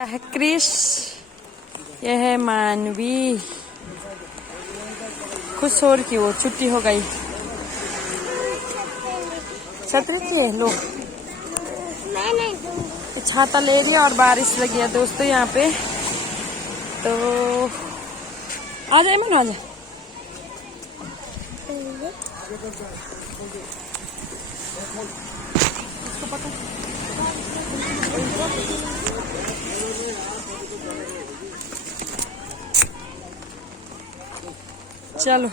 है क्रिश, यह है मानवी। खुश हो रही वो, छुट्टी हो गई। छतरी की है लो, छाता ले लिया और बारिश लगी है दोस्तों यहाँ पे। तो आ जाए मन, आ जाए। चलो।